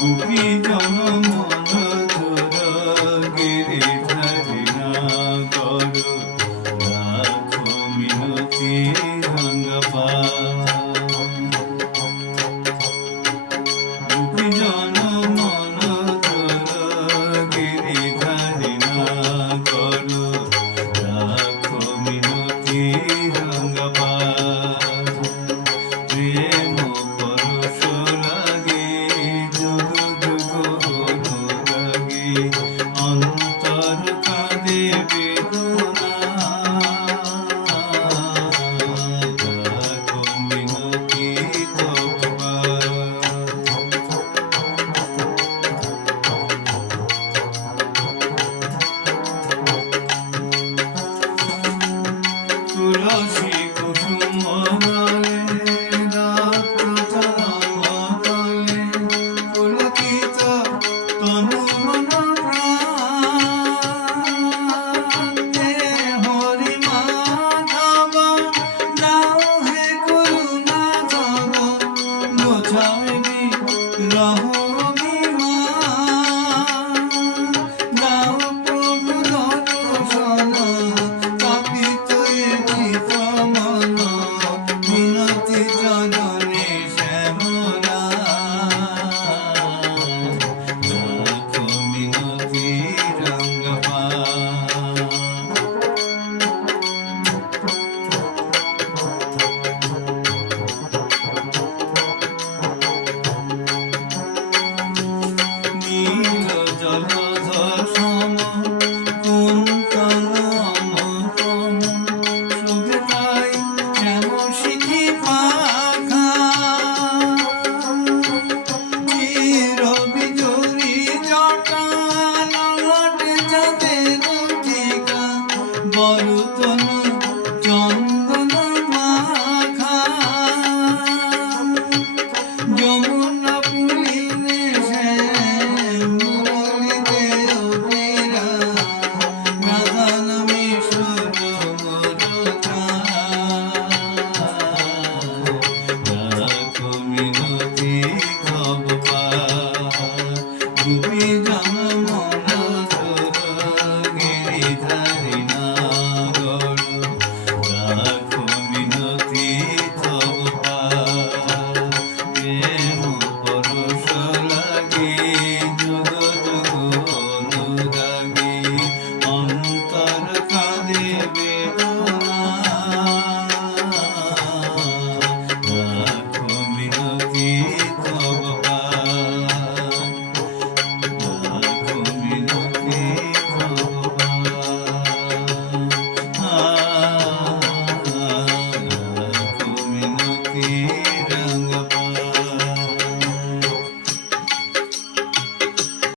গোপী জনম mama.